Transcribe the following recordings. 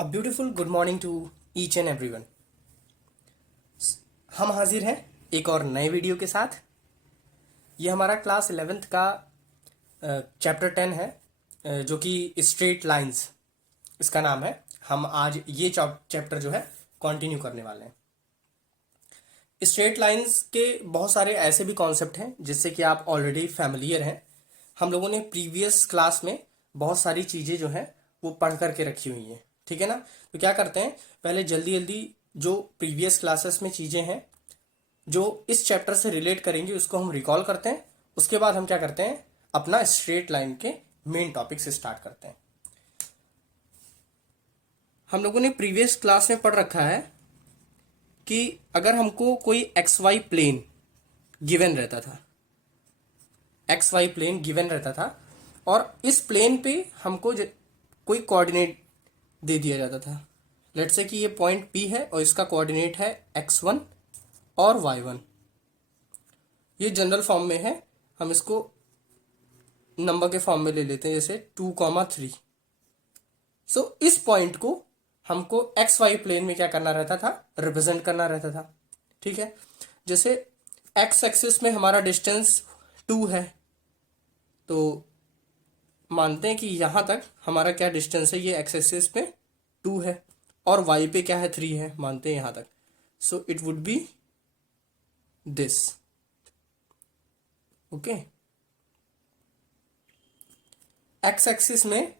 A beautiful good morning to each and everyone. हम हाजिर हैं एक और नए वीडियो के साथ। ये हमारा क्लास 11th का चैप्टर 10 है, जो कि स्ट्रेट लाइंस इसका नाम है। हम आज ये चैप्टर जो है कंटिन्यू करने वाले हैं। स्ट्रेट लाइंस के बहुत सारे ऐसे भी कॉन्सेप्ट हैं जिससे कि आप ऑलरेडी फैमिलियर हैं। हम लोगों ने प्रीवियस क्लास में बहुत सारी चीज़ें जो हैं वो पढ़ करके रखी हुई हैं, ठीक है ना। तो क्या करते हैं, पहले जल्दी जल्दी जो प्रीवियस क्लासेस में चीज़ें हैं जो इस चैप्टर से रिलेट करेंगे उसको हम रिकॉल करते हैं। उसके बाद हम क्या करते हैं, अपना स्ट्रेट लाइन के मेन टॉपिक से स्टार्ट करते हैं। हम लोगों ने प्रीवियस क्लास में पढ़ रखा है कि अगर हमको कोई एक्स वाई प्लेन गिवन रहता था, एक्स वाई प्लेन गिवन रहता था और इस प्लेन पे हमको कोई कोऑर्डिनेट दे दिया जाता था। लेट्स से कि ये पॉइंट P है और इसका कोऑर्डिनेट है x1 और y1। ये जनरल फॉर्म में है, हम इसको नंबर के फॉर्म में ले लेते हैं, जैसे 2,3। सो इस पॉइंट को हमको एक्स वाई प्लेन में क्या करना रहता था, रिप्रेजेंट करना रहता था, ठीक है। जैसे एक्स एक्सिस में हमारा डिस्टेंस 2 है, तो मानते हैं कि यहां तक हमारा क्या डिस्टेंस है, ये एक्स एक्सिस पे 2 है और वाई पे क्या है, 3 है, मानते हैं यहां तक। So it would be this, okay. X axis में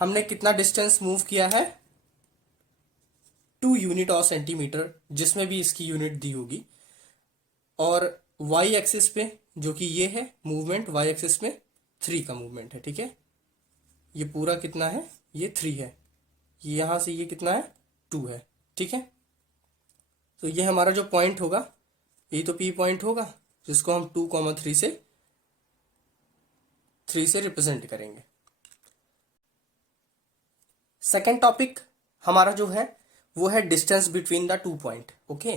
हमने कितना डिस्टेंस मूव किया है, 2 यूनिट और सेंटीमीटर, जिसमें भी इसकी यूनिट दी होगी। और वाई एक्सिस पे जो कि ये है मूवमेंट, वाई एक्सिस में 3 का मूवमेंट है, ठीक है। ये पूरा कितना है, ये 3 है, यहां से ये कितना है, 2 है, ठीक है। तो ये हमारा जो पॉइंट होगा, ये तो P पॉइंट होगा, जिसको हम 2,3 से 3 से रिप्रेजेंट करेंगे। सेकेंड टॉपिक हमारा जो है वो है distance between the 2 point, okay.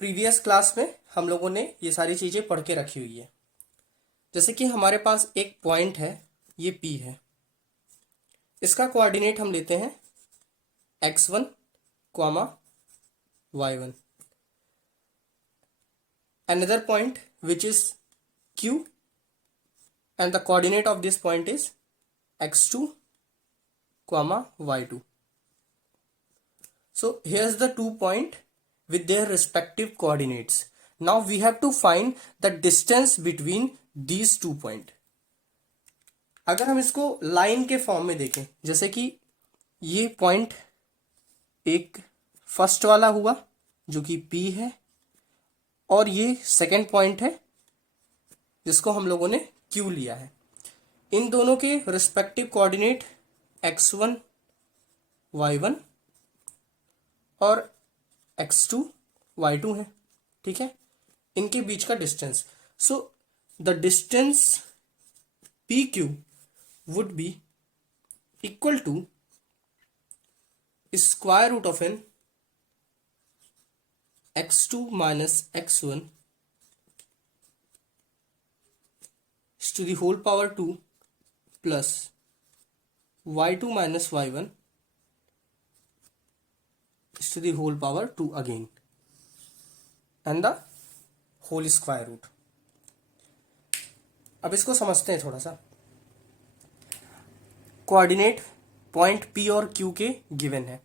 Previous class में हम लोगों ने ये सारी चीजें पढ़ के रखी हुई है। जैसे कि हमारे पास एक पॉइंट है, ये P है, इसका कोऑर्डिनेट हम लेते हैं x1, y1। another point which is Q and the coordinate of this point is x2, y2. So here's the 2 point with their respective coordinates. Now we have to find the distance between these 2 point. अगर हम इसको line के form में देखें, जैसे कि ये point एक फर्स्ट वाला हुआ जो कि P है, और ये सेकेंड पॉइंट है जिसको हम लोगों ने Q लिया है। इन दोनों के रिस्पेक्टिव कोऑर्डिनेट x1, y1 और x2, y2 है, ठीक है। इनके बीच का distance, so the distance PQ would be equal to square root of an x2 minus x1 to the whole power 2 plus y2 minus y1 to the whole power 2 again and the whole square root. अब इसको समझते हैं थोड़ा सा। Coordinate point P और Q के given है,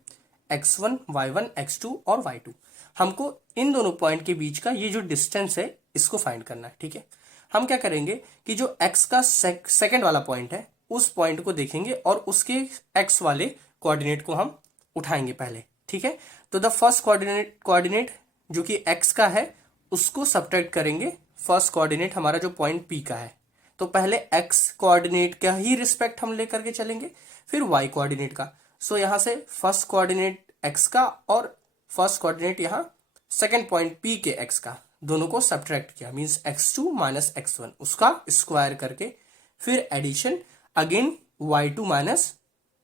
x1, y1, x2 और y2। हमको इन दोनों पॉइंट के बीच का ये जो डिस्टेंस है इसको फाइंड करना है, ठीक है। हम क्या करेंगे कि जो x का सेकंड वाला पॉइंट है उस पॉइंट को देखेंगे और उसके x वाले कोऑर्डिनेट को हम उठाएंगे पहले, ठीक है। तो द फर्स्ट कोऑर्डिनेट जो कि x का है उसको सब्ट्रैक्ट करेंगे फर्स्ट कोऑर्डिनेट हमारा जो पॉइंट P का है। तो पहले x कोऑर्डिनेट का ही रिस्पेक्ट हम लेकर के चलेंगे, फिर y कोऑर्डिनेट का। सो यहां से फर्स्ट कोऑर्डिनेट x का और फर्स्ट कोऑर्डिनेट यहां सेकंड पॉइंट P के x का, दोनों को सब्ट्रैक्ट किया, मींस x2 माइनस x1, उसका स्क्वायर करके फिर addition again y2 minus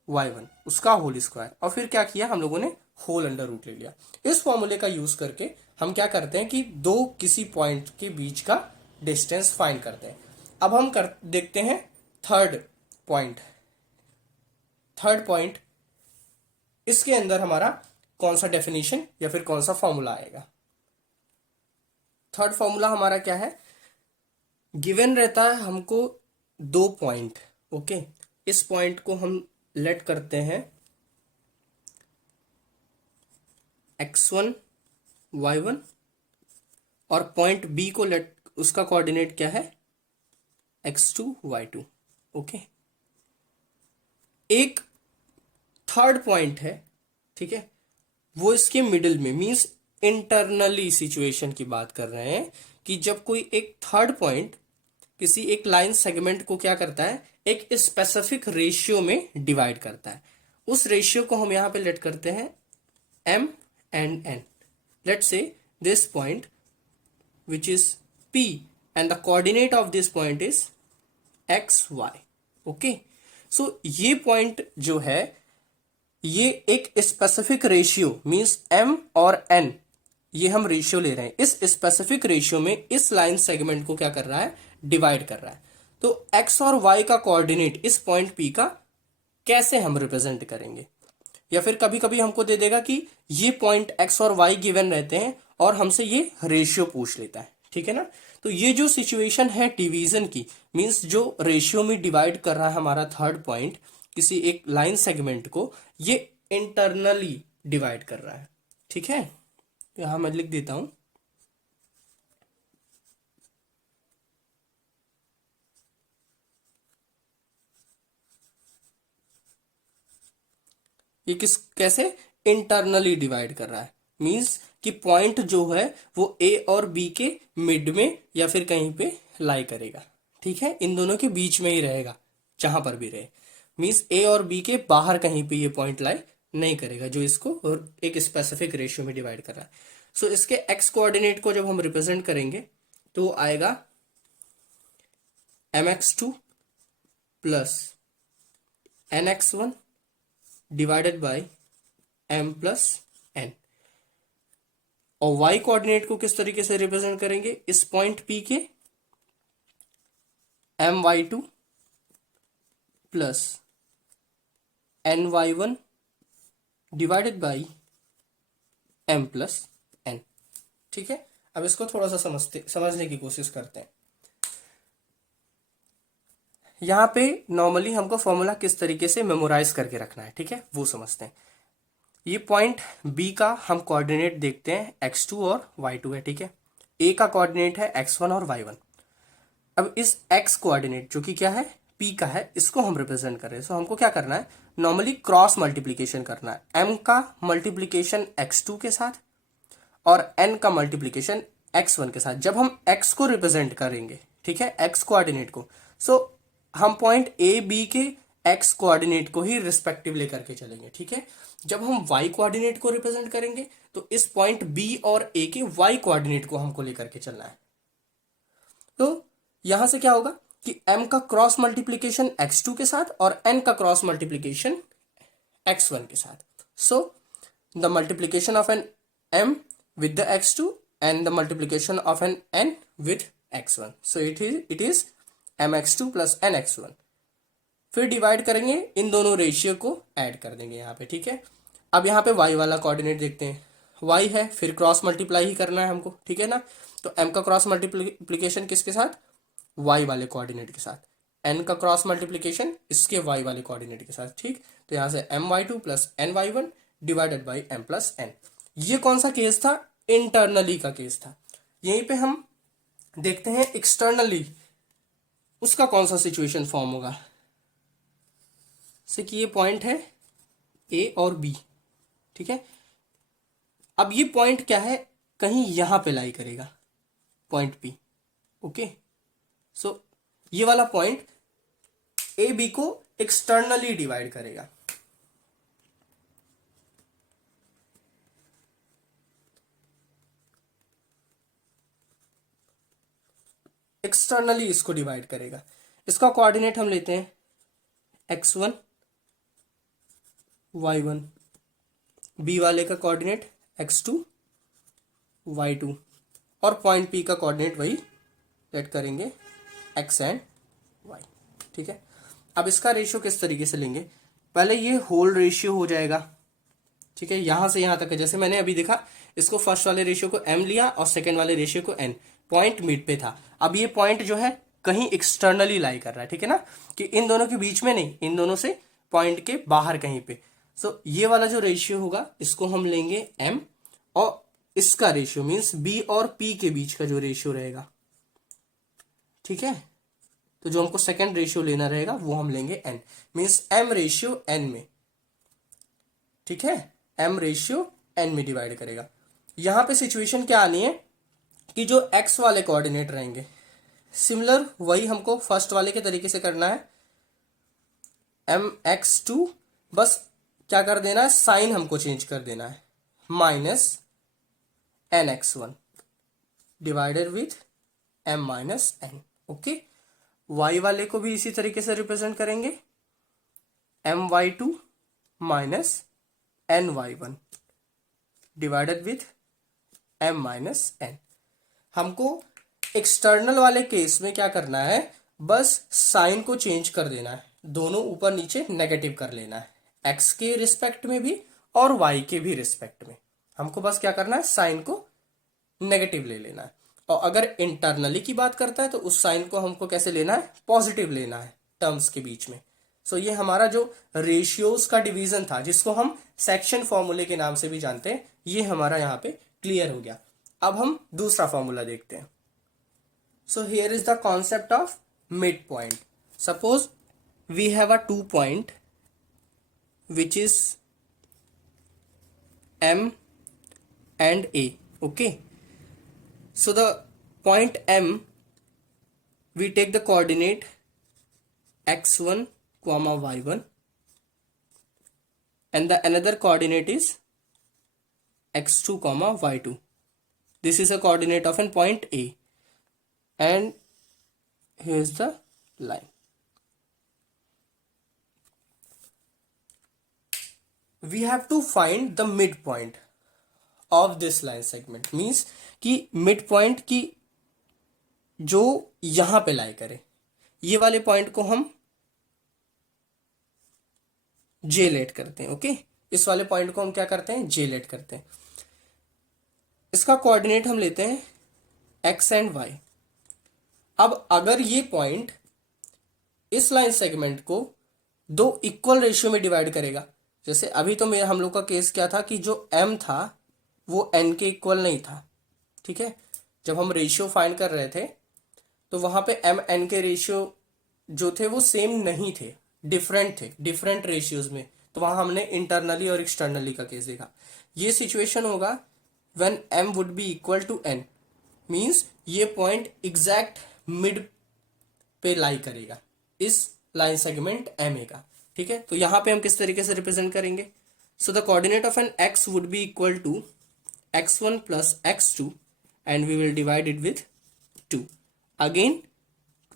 y1, उसका होल स्क्वायर, और फिर क्या किया हम लोगों ने, होल अंडर रूट ले लिया। इस फॉर्मूले का यूज करके हम क्या करते हैं कि दो किसी पॉइंट के बीच का डिस्टेंस फाइंड करते हैं। अब हम देखते हैं थर्ड पॉइंट इसके अंदर हमारा कौन सा डेफिनेशन या फिर कौन सा फॉर्मूला आएगा। थर्ड फॉर्मूला हमारा क्या है, गिवन रहता है हमको 2 पॉइंट। ओके, इस पॉइंट को हम लेट करते हैं x1 y1 और पॉइंट बी को लेट, उसका कोऑर्डिनेट क्या है x2 y2। ओके, एक थर्ड पॉइंट है, ठीक है, वो इसके मिडिल में, मींस इंटरनली सिचुएशन की बात कर रहे हैं कि जब कोई एक थर्ड पॉइंट किसी एक लाइन सेगमेंट को क्या करता है, एक स्पेसिफिक रेशियो में डिवाइड करता है। उस रेशियो को हम यहां पे लेट करते हैं m and n। Let's say this point which is p and the coordinate of this point is x y। Okay, so ये पॉइंट जो है ये एक स्पेसिफिक रेशियो मींस m और n, ये हम रेशियो ले रहे हैं, इस स्पेसिफिक रेशियो में इस लाइन सेगमेंट को क्या कर रहा है, डिवाइड कर रहा है। तो x और y का कोऑर्डिनेट इस पॉइंट p का कैसे हम रिप्रेजेंट करेंगे, या फिर कभी कभी हमको दे देगा कि ये पॉइंट x और y गिवन रहते हैं और हमसे ये रेशियो पूछ लेता है, ठीक है ना। तो ये जो सिचुएशन है डिवीजन की, मींस जो रेशियो में डिवाइड कर रहा है हमारा थर्ड पॉइंट किसी एक लाइन सेगमेंट को, ये इंटरनली डिवाइड कर रहा है, ठीक है। यहां मैं लिख देता हूं, ये किस कैसे इंटरनली डिवाइड कर रहा है, मींस कि पॉइंट जो है वो ए और बी के मिड में या फिर कहीं पे लाई करेगा, ठीक है, इन दोनों के बीच में ही रहेगा जहां पर भी रहे, मींस ए और बी के बाहर कहीं पे ये पॉइंट लाई नहीं करेगा, जो इसको और एक स्पेसिफिक रेशियो में डिवाइड कर रहा है। सो इसके एक्स कोऑर्डिनेट को जब हम रिप्रेजेंट करेंगे तो आएगा mx2 plus nx1 divided by m plus n। और y कोऑर्डिनेट को किस तरीके से रिप्रेजेंट करेंगे, इस पॉइंट P के my2 plus ny1 divided by m plus n, ठीक है। अब इसको थोड़ा सा समझने की कोशिश करते हैं। यहां पे नॉर्मली हमको फॉर्मूला किस तरीके से मेमोराइज करके रखना है, ठीक है, वो समझते हैं। ये पॉइंट बी का हम कोऑर्डिनेट देखते हैं x2 और y2 है, ठीक है। ए का कोऑर्डिनेट है x1 और y1। अब इस x कोऑर्डिनेट जो कि क्या है, p का है, इसको हम रिप्रेजेंट कर रहे हैं। सो हमको क्या करना है, नॉर्मली क्रॉस मल्टीप्लीकेशन करना है, m का मल्टीप्लीकेशन x2 के साथ और n का मल्टीप्लीकेशन x1 के साथ। जब हम x को रिप्रेजेंट करेंगे, ठीक है, x कोऑर्डिनेट को, सो हम पॉइंट ए बी के x कोऑर्डिनेट को ही रिस्पेक्टिव लेकर के चलेंगे, ठीक है। जब हम y कोऑर्डिनेट को रिप्रेजेंट करेंगे तो इस पॉइंट b और a के y कोऑर्डिनेट को हमको लेकर के चलना है। तो यहां से क्या होगा कि m का क्रॉस मल्टीप्लीकेशन x2 के साथ और n का क्रॉस मल्टीप्लीकेशन x1 के साथ। So the multiplication of an m with the x2 and the multiplication of an n with x1, so it is mx2 plus nx1। फिर divide करेंगे, इन दोनों ratio को ऐड कर देंगे यहाँ पे, ठीक है। अब यहाँ पे y वाला कोऑर्डिनेट देखते हैं, y है, फिर क्रॉस मल्टीप्लाई ही करना है हमको, ठीक है ना। तो m का क्रॉस मल्टीप्लीकेशन किसके साथ, y वाले कोऑर्डिनेट के साथ, n का क्रॉस मल्टीप्लीकेशन इसके y वाले कोऑर्डिनेट के साथ, ठीक। तो यहाँ से my2 plus ny1 divided by m plus n। ये कौन सा केस था, इंटरनली का केस था। यहीं पे हम देखते हैं एक्सटर्नली उसका कौन सा सिचुएशन फॉर्म होगा, से कि ये पॉइंट है ए और बी, ठीक है। अब ये पॉइंट क्या है, कहीं यहां पे लाई करेगा पॉइंट पी, ओके। सो ये वाला पॉइंट ए बी को एक्सटर्नली डिवाइड करेगा, एक्सटर्नली इसको डिवाइड करेगा। इसका कोऑर्डिनेट हम लेते हैं x1 y1, बी वाले का कोऑर्डिनेट x2 y2 और पॉइंट P का कोऑर्डिनेट वही लेट करेंगे x एंड y, ठीक है। अब इसका रेशियो किस तरीके से लेंगे, पहले ये होल रेशियो हो जाएगा, ठीक है, यहां से यहां तक है। जैसे मैंने अभी देखा, इसको फर्स्ट वाले रेशियो को m लिया और सेकंड वाले रेशियो को n, पॉइंट मिड पे था। अब ये पॉइंट जो है कहीं एक्सटर्नली लाई कर रहा है, ठीक है ना, कि इन दोनों के बीच में नहीं, इन दोनों से पॉइंट के बाहर कहीं पे। सो ये वाला जो रेशियो होगा इसको हम लेंगे m, और इसका रेशियो मीन्स b और p के बीच का जो रेशियो रहेगा, ठीक है, तो जो हमको सेकंड रेशियो लेना रहेगा वो हम लेंगे n, means m ratio n में, ठीक है, m रेशियो n में डिवाइड करेगा। यहां पे सिचुएशन क्या आनी है कि जो x वाले कोऑर्डिनेट रहेंगे, सिमिलर वही हमको फर्स्ट वाले के तरीके से करना है, mx2, बस क्या कर देना है, साइन हमको चेंज कर देना है, minus nx1 divided with m minus n। Okay, y वाले को भी इसी तरीके से रिप्रेजेंट करेंगे, my2 minus ny1 divided with m minus n। हमको एक्सटर्नल वाले केस में क्या करना है, बस साइन को चेंज कर देना है, दोनों ऊपर नीचे नेगेटिव कर लेना है, x के रिस्पेक्ट में भी और y के भी रिस्पेक्ट में। हमको बस क्या करना है, साइन को नेगेटिव ले लेना है। और अगर इंटरनली की बात करता है तो उस साइन को हमको कैसे लेना है, पॉजिटिव लेना है टर्म्स के बीच में। सो ये हमारा जो रेशियोज का डिवीजन था, जिसको हम सेक्शन फॉर्मूले के नाम से भी जानते हैं, ये हमारा यहाँ पे क्लियर हो गया। अब हम दूसरा फॉर्मूला देखते हैं। So here is the concept of mid point. Suppose we have a 2 point which is m and a, okay, so the point m, we take the coordinate x1 comma y1, and the another coordinate is x2 comma y2. This is a coordinate of an point a, and here is the line. We have to find the midpoint of this line segment, means कि mid point की जो यहां पे लाई करे, ये वाले point को हम जे लेट करते हैं। ओके, इस वाले पॉइंट को हम क्या करते हैं, जे लेट करते हैं। इसका कोऑर्डिनेट हम लेते हैं एक्स एंड वाई। अब अगर ये पॉइंट इस लाइन सेगमेंट को दो इक्वल रेशियो में डिवाइड करेगा, जैसे अभी तो मेरा हम लोग का केस क्या था कि जो m था वो n के इक्वल नहीं था, ठीक है, जब हम रेशियो फाइंड कर रहे थे तो वहां पे m n के रेशियो जो थे वो सेम नहीं थे, डिफरेंट थे, डिफरेंट रेशियोज में। तो वहां हमने इंटरनली और एक्सटर्नली का केस देखा। ये सिचुएशन होगा when m would be equal to n, means ये पॉइंट एग्जैक्ट मिड पे लाई करेगा इस लाइन सेगमेंट ma का, ठीक है। तो यहां पे हम किस तरीके से रिप्रेजेंट करेंगे, so the coordinate of an x would be equal to x1 plus x2 and we will divide it with 2. Again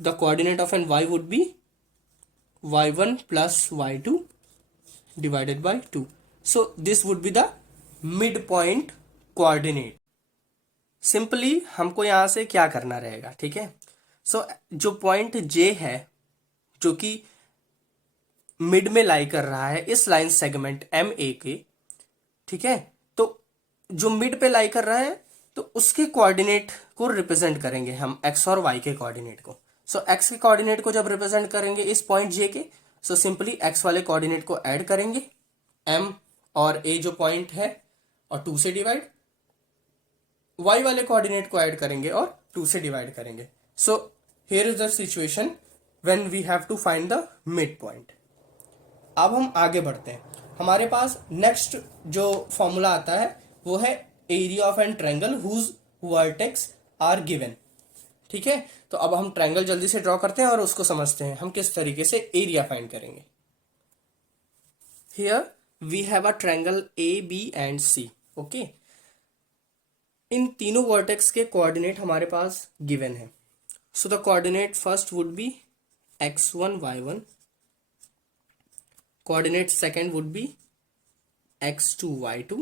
the coordinate of an y would be y1 plus y2 divided by 2. So this would be the midpoint coordinate. Simply हमको यहां से क्या करना रहेगा, ठीक है। सो जो point J है जो कि मिड में लाई कर रहा है इस लाइन सेगमेंट MA के, ठीक है, तो जो मिड पे लाई कर रहा है तो उसके कोऑर्डिनेट को रिप्रेजेंट करेंगे हम x और y के कोऑर्डिनेट को। सो x के कोऑर्डिनेट को जब रिप्रेजेंट करेंगे इस पॉइंट J के, सो सिंपली x वाले कोऑर्डिनेट को ऐड करेंगे, m और a जो पॉइंट है और 2 से डिवाइड, y वाले कोऑर्डिनेट को ऐड करेंगे और 2 से डिवाइड करेंगे। So here is the situation when we have to find the mid point. अब हम आगे बढ़ते हैं। हमारे पास नेक्स्ट जो फॉर्मूला आता है वो है area of an triangle whose vertex are given, ठीक है। तो अब हम ट्रायंगल जल्दी से ड्रॉ करते हैं और उसको समझते हैं हम किस तरीके से एरिया फाइंड करेंगे। Here we have a triangle A B and C, okay. इन तीनों वर्टेक्स के कोऑर्डिनेट हमारे पास गिवन है। So the coordinate first would be x1 y1, coordinate second would be x2 y2,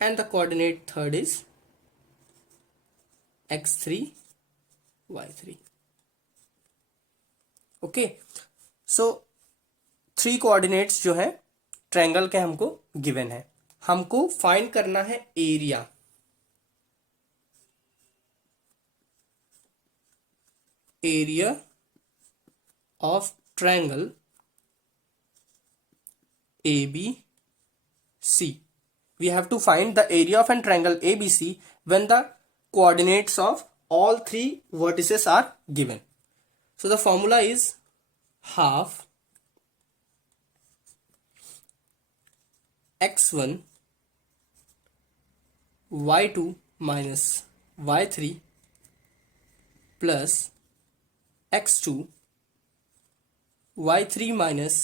and the coordinate third is x3 y3. Okay, so 3 coordinates जो है triangle के हमको गिवन है। हमको फाइंड करना है area, area of triangle ABC. We have to find the area of an triangle ABC when the coordinates of all three vertices are given. So the formula is half x1 y2 minus y3 plus x2 y3 minus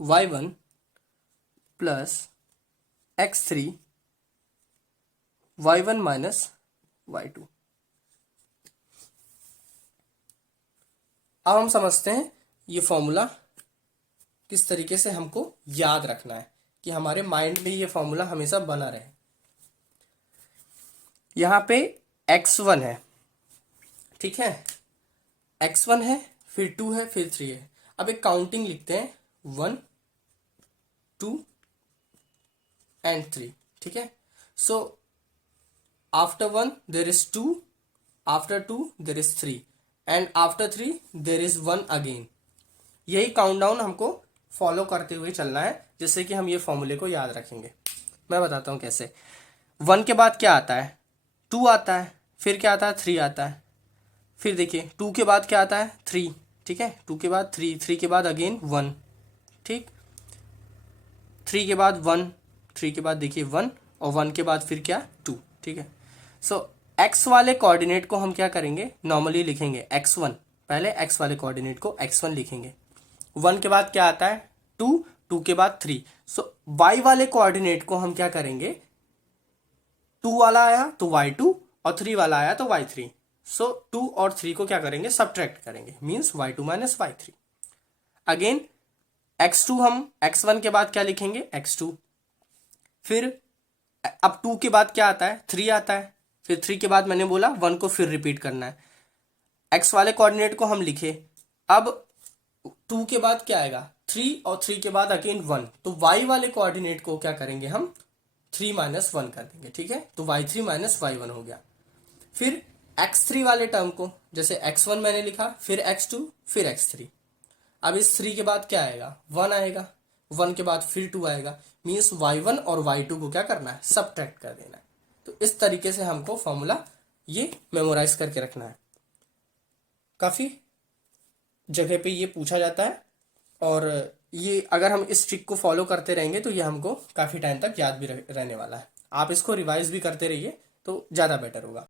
y1 plus x3 y1 minus y2। अब हम समझते हैं ये formula किस तरीके से हमको याद रखना है कि हमारे माइंड में ये फॉर्मूला हमेशा बना रहे। यहाँ पे x1 है, ठीक है, x1 है, फिर 2 है, फिर 3 है। अब एक काउंटिंग लिखते हैं, 1 2 and 3, ठीक है। So after 1 there is 2, after 2 there is 3 and after 3 there is 1 again. यही काउंटडाउन हमको फॉलो करते हुए चलना है जिससे कि हम ये फॉर्मूले को याद रखेंगे। मैं बताता हूँ कैसे। 1 के बाद क्या आता है, 2 आता है, फिर क्या आता है, 3 आता है, फिर देखिए 2 के बाद क्या आता है, 3, ठीक है, 2 के बाद 3, 3 के बाद अगेन 1, ठीक, 3 के बाद 1, 3 के बाद देखिए 1 और 1 के बाद फिर क्या, 2, ठीक है। सो x वाले कोऑर्डिनेट को हम क्या करेंगे, नॉर्मली लिखेंगे x1, पहले x वाले कोऑर्डिनेट को x1 लिखेंगे। 1 के बाद क्या आता है, 2, 2 के बाद 3। सो y वाले कोऑर्डिनेट को हम क्या करेंगे, 2 वाला आया तो y2 और 3 वाला आया तो y3। सो 2 और 3 को क्या करेंगे, सब्ट्रैक्ट करेंगे, means y2 minus y3। Again x2 हम x1 के बाद क्या लिखेंगे, x2। फिर अब 2 के बाद क्या आता है, 3 आता है, फिर 3 के बाद मैंने बोला 1 को फिर रिपीट करना है। x वाले कोऑर्डिनेट को हम लिखे। अब 2 के बाद क्या आएगा, 3 और 3 के बाद अगेन 1, तो y वाले कोऑर्डिनेट को क्या करेंगे हम, 3 माइनस 1 कर देंगे, ठीक है, तो y3 माइनस y1 हो गया। फिर x3 वाले टर्म को, जैसे x1 मैंने लिखा, फिर x2, फिर x3। अब इस 3 के बाद क्या आएगा, 1 आएगा, 1 के बाद फिर 2 आएगा, मीन्स y1 और y2 को क्या करना है, सब्ट्रैक्ट कर देना है। तो इस तरीके से हमको फॉर्मूला ये मेमोराइज करके रखना है। काफ़ी जगह पे ये पूछा जाता है और ये अगर हम इस ट्रिक को फॉलो करते रहेंगे तो ये हमको काफ़ी टाइम तक याद भी रहने वाला है। आप इसको रिवाइज भी करते रहिए तो ज़्यादा बेटर होगा।